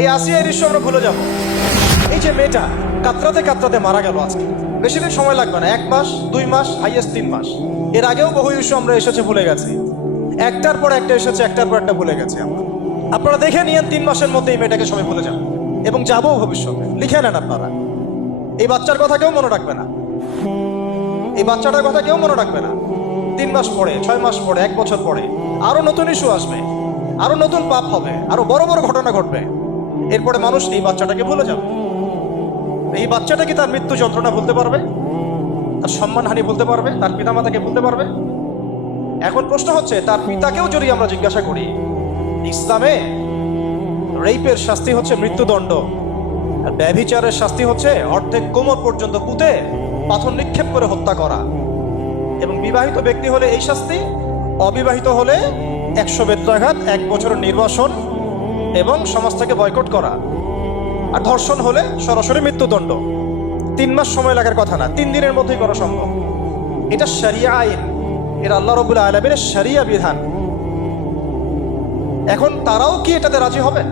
এই আসিয়ার দৃশ্য আমরা ভুলে যাব। এই যে মেয়েটা কাতরাতে কাতরাতে মারা গেল আজকে, বেশি দিন সময় লাগবে না, 1 মাস 2 মাস হাইয়েস্ট 3 মাস। এর আগেও বহু ইস্যু আমরা এসেছে ভুলে গেছি, একটার পর একটা এসেছে, একটার পর একটা ভুলে গেছি আমরা। আপনারা দেখে নিয়েন 3 মাসের মধ্যে এই মেয়েটাকে সবাই ভুলে যান এবং যাবো ভবিষ্যতে। লিখে নেন আপনারা, এই বাচ্চার কথা কেউ মনে রাখবে না, এই বাচ্চাটার কথা কেউ মনে রাখবে না। 3 মাস পরে, 6 মাস পরে, 1 বছর পরে আরো নতুন ইস্যু আসবে, আরো নতুন পাপ হবে, আরো বড় বড় ঘটনা ঘটবে। এরপরে মানুষ এই বাচ্চাটাকে ভুলে যাবে। এই বাচ্চাটা কি তার মৃত্যু যন্ত্রণা ভুলতে পারবে? তার সম্মানহানি ভুলতে পারবে? তার পিতামাতাকে ভুলতে পারবে? এখন প্রশ্ন হচ্ছে, তার পিতাকেও যদি আমরা জিজ্ঞাসা করি, ইসলামে রেপের শাস্তি হচ্ছে মৃত্যুদণ্ড, আর ব্যভিচারের শাস্তি হচ্ছে অর্ধেক কোমর পর্যন্ত পুঁতে পাথর নিক্ষেপ করে হত্যা করা। এবং বিবাহিত ব্যক্তি হলে এই শাস্তি, অবিবাহিত হলে 100 বেত্রাঘাত, 1 বছরের নির্বাসন এবং সমাজ থেকে বয়কট করা। আর ধর্ষণ হলে সরাসরি মৃত্যুদণ্ড। 3 মাস সময় লাগার কথা না, 3 দিনের মধ্যেই করা সম্ভব। এটা শরিয়া আইন, এটা আল্লাহ রাব্বুল আলামিনের শরিয়া বিধান। এখন তারাও কি এটাতে রাজি হবেন?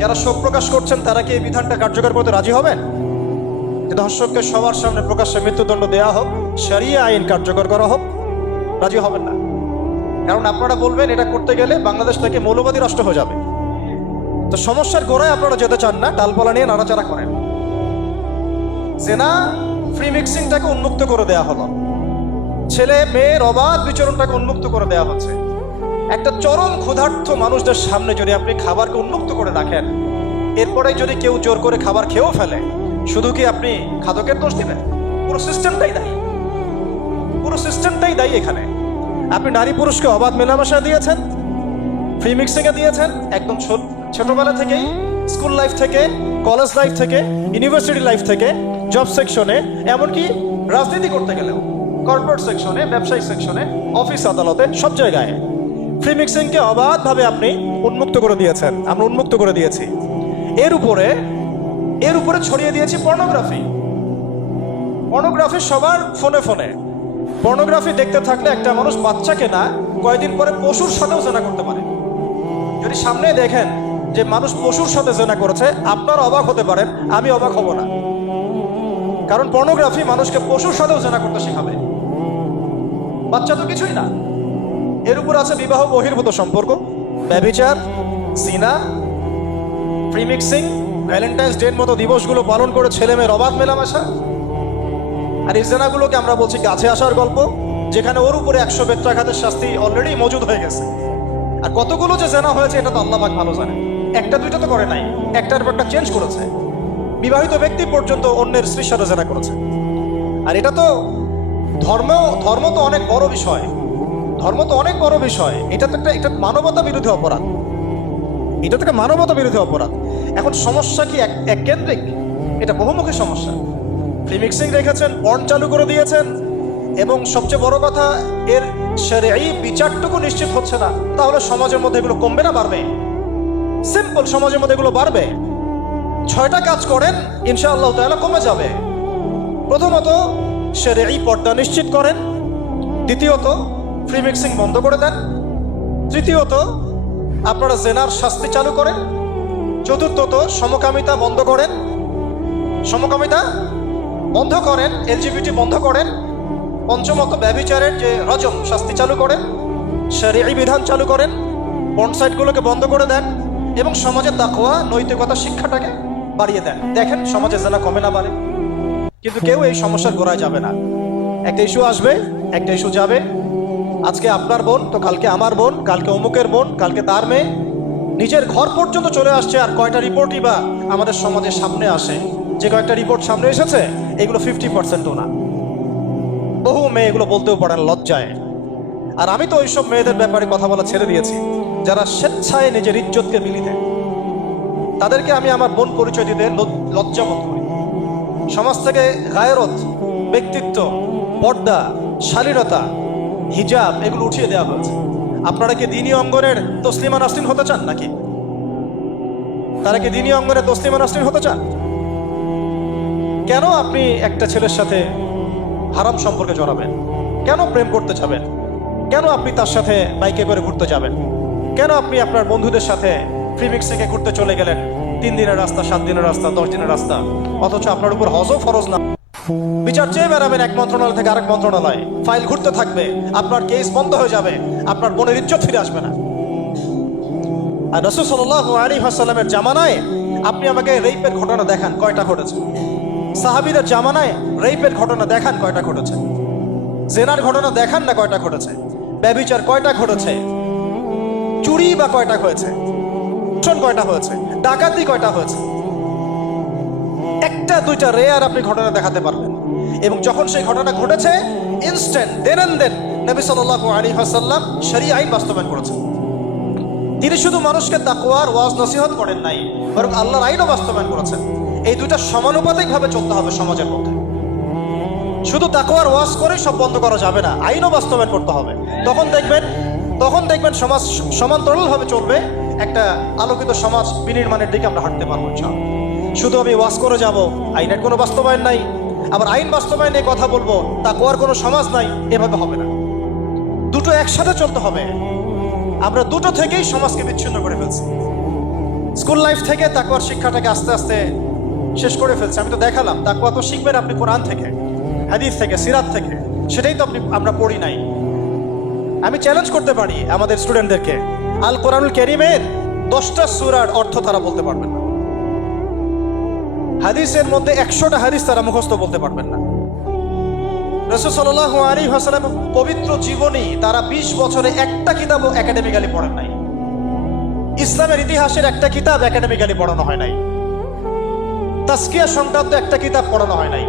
যারা শোক প্রকাশ করছেন তারা কি এই বিধানটা কার্যকর করতে রাজি হবেন? যে ধর্ষককে সবার সামনে প্রকাশ্যে মৃত্যুদণ্ড দেওয়া হোক, শরিয়া আইন কার্যকর করা হোক? রাজি হবেন না। কারণ আপনারা বলবেন এটা করতে গেলে বাংলাদেশ থেকে মৌলবাদী রাষ্ট্র হয়ে যাবে। তো সমস্যার গোড়ায় আপনারা যেতে চান না, ডালপালা নিয়ে নাড়াচাড়া করেন। জেনা ফ্রি মিক্সিংটাকে উন্মুক্ত করে দেওয়া হলো, ছেলে মেয়ের অবাধ বিচরণটাকে উন্মুক্ত করে দেওয়া হচ্ছে। একটা চরম ক্ষুধার্ত মানুষদের সামনে যদি আপনি খাবারকে উন্মুক্ত করে রাখেন, এরপরে যদি কেউ জোর করে খাবার খেয়েও ফেলে, শুধু কি আপনি খাদকের দোষ দিবেন? পুরো সিস্টেমটাই দায়ী, পুরো সিস্টেমটাই দায়ী এখানে। আপনি নারী পুরুষকে অবাধ মেলামেশা দিয়েছেন, ফ্রি মিক্সিংয়ে দিয়েছেন, একদম ছোটবেলা থেকেই, স্কুল লাইফ থেকে, কলেজ লাইফ থেকে, ইউনিভার্সিটি লাইফ থেকে, জব সেকশনে, এমনকি রাজনীতি করতে গেলেও কর্পোরেট সেকশনে, ব্যবসায়িক সেকশনে, অফিস আদালতে, সব জায়গায় ফ্রি মিক্সিংকে অবাধভাবে আপনি উন্মুক্ত করে দিয়েছেন, আমরা উন্মুক্ত করে দিয়েছি। এর উপরে ছড়িয়ে দিয়েছি পর্নোগ্রাফি। পর্নোগ্রাফি সবার ফোনে ফোনে। পর্নোগ্রাফি দেখতে থাকলে একটা মানুষ বাচ্চাকে না, কয়েকদিন পরে পশুর সাথেও জেনা করতে পারে। যদি সামনে দেখেন যে মানুষ পশুর সাথে জেনা করেছে, আপনারা অবাক হতে পারেন, আমি অবাক হব না। কারণ পর্নোগ্রাফি মানুষকে পশুর সাথেও জেনা করতে শেখাবে। বাচ্চা তো কিছুই না। এর উপর আছে বিবাহ বহির্ভূত সম্পর্ক, ব্যভিচার, জিনা, ফ্রি মিক্সিং, ভ্যালেন্টাইন্স ডের মতো দিবসগুলো পালন করে ছেলে মেয়ের অবাধ মেলামেশা। আর এই জেনাগুলোকে আমরা বলছি গাছে আসার গল্প, যেখানে ওর উপরে 100 বেত্রাঘাতের শাস্তি অলরেডি মজুদ হয়ে গেছে। আর কতগুলো যে জেনা হয়েছে এটা তো আল্লাহ পাক ভালো জানে। একটা দুইটা তো করে নাই, একটার পর একটা চেঞ্জ করেছে। বিবাহিত ব্যক্তি পর্যন্ত অন্যের স্ত্রীর সাথে জেনা করেছে। আর এটা তো ধর্ম তো অনেক বড় বিষয়, ধর্ম তো অনেক বড় বিষয়। এটা তো একটা মানবতা বিরোধী অপরাধ, এটা তো একটা মানবতা বিরোধী অপরাধ। এখন সমস্যা কি এক কেন্দ্রিক? এটা বহুমুখী সমস্যা। ফ্রি মিক্সিং রেখেছেন, পর্ন চালু করে দিয়েছেন, এবং সবচেয়ে বড় কথা, এর শরঈ বিচারটুকু নিশ্চিত হচ্ছে না। তাহলে সমাজের মধ্যে এগুলো কমবে না বাড়বে? সিম্পল, সমাজের মধ্যে এগুলো বাড়বে। 6টা কাজ করেন, ইনশাআল্লাহ তাআলা কমে যাবে। প্রথমত শরঈ পর্দা নিশ্চিত করেন, দ্বিতীয়ত ফ্রি মিক্সিং বন্ধ করে দেন, তৃতীয়ত আপনারা জেনার শাস্তি চালু করেন, চতুর্থত সমকামিতা বন্ধ করেন, এলজিবিটি বন্ধ করেন, পঞ্চমত ব্যভিচারের যে রজম শাস্তি চালু করেন, শরঈ বিধান চালু করেন, পর্ন সাইটগুলোকে বন্ধ করে দেন, এবং সমাজের তাকওয়া নৈতিকতা শিক্ষাটাকে বাড়িয়ে দেন। দেখেন সমাজে জেনা কমে না বাড়ে। কিন্তু কেউ এই সমস্যার গোড়ায় যাবে না। একটা ইস্যু আসবে, একটা ইস্যু যাবে। আজকে আপনার বোন তো কালকে আমার বোন, কালকে অমুকের বোন, কালকে তার মেয়ে, নিজের ঘর পর্যন্ত চলে আসছে। আর কয়টা রিপোর্টই বা আমাদের সমাজের সামনে আসে? যে কয়েকটা রিপোর্ট সামনে এসেছে, এগুলো 50%ও না। বহু মেয়ে এগুলো বলতেও পারে না, লজ্জায়। আর আমি তো ওইসব মেয়েদের ব্যাপারে কথা বলা ছেড়ে দিয়েছি, যারা স্বেচ্ছায় নিজের ইজ্জতকে বিলি দেয়। তাদেরকে আমি আমার বোন পরিচয় দিতে লজ্জাবোধ করি। সমাজ থেকে গায়রত, ব্যক্তিত্ব, পর্দা, শালীনতা, হিজাব এগুলো উঠিয়ে দেওয়া হয়েছে। আপনারা কি দ্বীনি অঙ্গনের তসলিমা নাসরিন হতে চান নাকি? তারা কি দ্বীনি অঙ্গনের তসলিমা নাসরিন হতে চান? কেন আপনি একটা ছেলের সাথে হারাম সম্পর্কে জড়াবেন? কেন প্রেম করতে যাবেন? কেন আপনি তার সাথে বাইকে করে ঘুরতে যাবেন? কেন আপনি আপনার বন্ধুদের সাথে প্রিমিক্স থেকে ঘুরতে চলে গেলেন, 3 দিনের রাস্তা, 7 দিনের রাস্তা, 10 দিনের রাস্তা, অথচ আপনার উপর হজও ফরজ না। বিচার চেয়ে বেড়াবেন এক মন্ত্রণালয় থেকে আরেক মন্ত্রণালয়, ফাইল ঘুরতে থাকবে, আপনার কেস বন্ধ হয়ে যাবে, আপনার বোনের ইজ্জত ফিরে আসবে না। আর রাসূল সাল্লাল্লাহু আলাইহি ওয়াসাল্লামের জামানায় আপনি আমাকে রেপের ঘটনা দেখান কয়টা ঘটেছে? সাহাবীদের জামানায় রেপের ঘটনা দেখান কয়টা ঘটেছে? জেনার ঘটনা দেখান না কয়টা ঘটেছে? ব্যভিচার কয়টা ঘটেছে? চুরি বা কয়টা হয়েছে? কয়টা হয়েছে? ডাকাতি কয়টা হয়েছে? একটা দুইটা রেয়ার আপনি ঘটনা দেখাতে পারবেন। এবং যখন সেই ঘটনা ঘটেছে ইনস্ট্যান্ট দেন এন্ড দেন নবী সাল্লাল্লাহু আলাইহি ওয়াসাল্লাম শরীয়ত আইন বাস্তবায়ন করেছেন। তিনি শুধু মানুষকে তাকওয়ার ওয়াজ নসিহত করেন নাই, বরং আল্লাহর আইনও বাস্তবায়ন করেছেন। এই দুইটা সমানুপাতিকভাবে চলতে হবে সমাজের মধ্যে। শুধু তাকওয়ার ওয়াজ করে সব বন্ধ করা যাবে না, আইনও বাস্তবায়ন করতে হবে। তখন দেখবেন সমাজ সমান্তরালভাবে চলবে, একটা আলোকিত সমাজ বিনির্মাণের দিকে আমরা হাঁটতে পারবো ইনশাআল্লাহ। শুধু আমি ওয়াজ করে যাব, আইনের কোনো বাস্তবায়ন নাই, আবার আইন বাস্তবায়নে কথা বলবো, তাকওয়ার কোনো সমাজ নাই, এভাবে হবে না। দুটো একসাথে চলতে হবে। আমরা দুটো থেকেই সমাজকে বিচ্ছিন্ন করে ফেলছি। স্কুল লাইফ থেকে তাকওয়ার শিক্ষাটাকে আস্তে আস্তে শেষ করে ফেলছি। আমি তো দেখালাম তাকওয়া তো শিখবেন আপনি কোরআন থেকে, হাদিস থেকে, সিরাত থেকে, সেটাই তো আমরা পড়ি নাই। আমি চ্যালেঞ্জ করতে পারি আমাদের স্টুডেন্টদেরকে, আল কোরআনুল কারীমের 10টা সূরার অর্থ তারা বলতে পারবেন না। হাদিসের মধ্যে 100টা হাদিস তারা মুখস্থ বলতে পারবেন না। রাসূল সাল্লাল্লাহু আলাইহি ওয়াসাল্লামের পবিত্র জীবনী তারা 20 বছরে একটা কিতাবও একাডেমিক্যালি পড়েন নাই। ইসলামের ইতিহাসের একটা কিতাব একাডেমিক্যালি পড়ানো হয় নাই। তাজকিয়া সংক্রান্ত একটা কিতাব পড়ানো হয় নাই।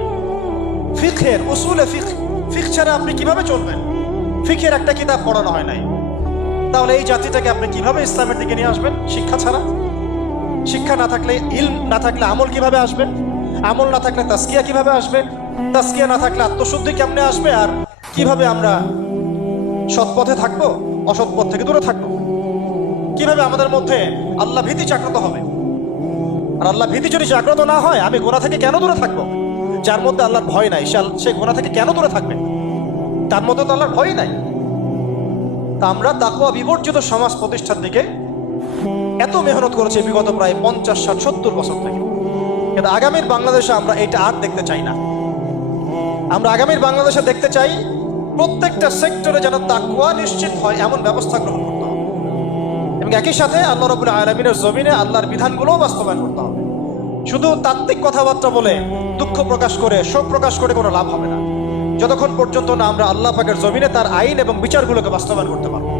ফিকহের উসুলে ফিকহ ছাড়া আপনি কিভাবে চলবেন? ফিকহের একটা কিতাব পড়ানো হয় নাই। তাহলে এই জাতিটাকে আপনি কিভাবে ইসলামের দিকে নিয়ে আসবেন? শিক্ষা ছাড়া। শিক্ষা না থাকলে, ইলম না থাকলে আমল কিভাবে আসবে? আমল না থাকলে তাজকিয়া কিভাবে আসবে? তাজকিয়া না থাকলে আত্মশুদ্ধি কেমনে আসবে? আর কিভাবে আমরা সৎ পথে থাকবো, অসৎ পথ থেকে দূরে থাকবো? কিভাবে আমাদের মধ্যে আল্লাহ ভীতি জাগ্রত হবে? আর আল্লাহ ভীতি যদি জাগ্রত না হয়, আমি গুনাহ থেকে কেন দূরে থাকবো? যার মধ্যে আল্লাহর ভয় নাই সে গুনাহ থেকে কেন দূরে থাকবে? তার মধ্যে তো আল্লাহর ভয় নাই। তা আমরা তাকওয়া বিবর্জিত সমাজ প্রতিষ্ঠার দিকে এত মেহনত করেছি বিগত প্রায় 50, 60, 70 বছর থেকে। কিন্তু আগামীর বাংলাদেশে আমরা এটা আর দেখতে চাই না। আমরা আগামীর বাংলাদেশে দেখতে চাই প্রত্যেকটা সেক্টরে যেন তাকওয়া নিশ্চিত হয় এমন ব্যবস্থা গ্রহণ করতে হবে, এবং একই সাথে আল্লাহ রাব্বুল আলামিনের জমিনে আল্লাহর বিধানগুলোও বাস্তবায়ন করতে হবে। শুধু তাত্ত্বিক কথাবার্তা বলে, দুঃখ প্রকাশ করে, শোক প্রকাশ করে কোনো লাভ হবে না, যতক্ষণ পর্যন্ত না আমরা আল্লাহ পাকের জমিনে তার আইন এবং বিচারগুলোকে বাস্তবায়ন করতে পারবো।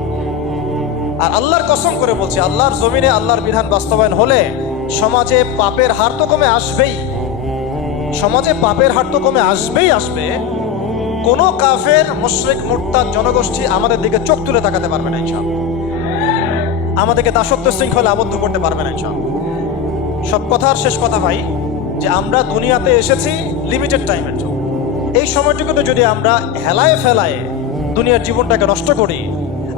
আর আল্লাহর কসম করে বলছি, আল্লাহর জমিনে আল্লাহর বিধান বাস্তবায়ন হলে সমাজে পাপের হার তো কমে আসবেই। সমাজে পাপের হার তো কমে আসবে। কোনো কাফের, মুশরিক, মুরতাদ জনগোষ্ঠী আমাদের দিকে চোখ তুলে তাকাতে পারবে না ইনশাআল্লাহ। আমাদেরকে দাসত্ব শৃঙ্খলে আবদ্ধ করতে পারবে না ইনশাআল্লাহ। সব কথার শেষ কথা ভাই, যে আমরা দুনিয়াতে এসেছি লিমিটেড টাইমের জন্য। এই সময়টুকুতে যদি আমরা হেলায় ফেলায় দুনিয়ার জীবনটাকে নষ্ট করি,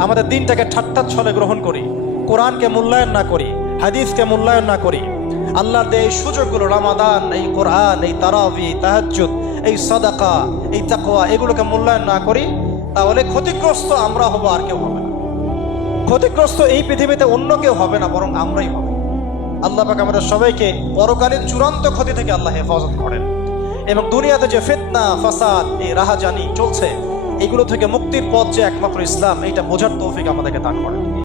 আমাদের দিনটাকে ঠাট্টা ছলে গ্রহণ করি, কোরআনকে মূল্যায়ন না করি, হাদিসকে মূল্যায়ন না করি, আল্লাহর দেয় এই সুযোগগুলো, রমাদান, এই কোরআন, এই তারাবি, তাহাজ্জুদ, এই সাদাকা, এই তাকওয়া, এগুলোকে মূল্যায়ন না করি, তাহলে ক্ষতিগ্রস্ত আমরা হব, আর কেউ হবে না। ক্ষতিগ্রস্ত এই পৃথিবীতে অন্য কেউ হবে না, বরং আমরাই হব। আল্লাহ পাক আমাদের সবাইকে পরকালীন চূড়ান্ত ক্ষতি থেকে আল্লাহ হেফাজত করেন, এবং দুনিয়াতে যে ফিতনা, ফাসাদ, এই রাহাজানি চলছে, এগুলো থেকে মুক্তির পথ যে একমাত্র ইসলাম, এইটা বোঝার তৌফিক আমাদেরকে দান করেন।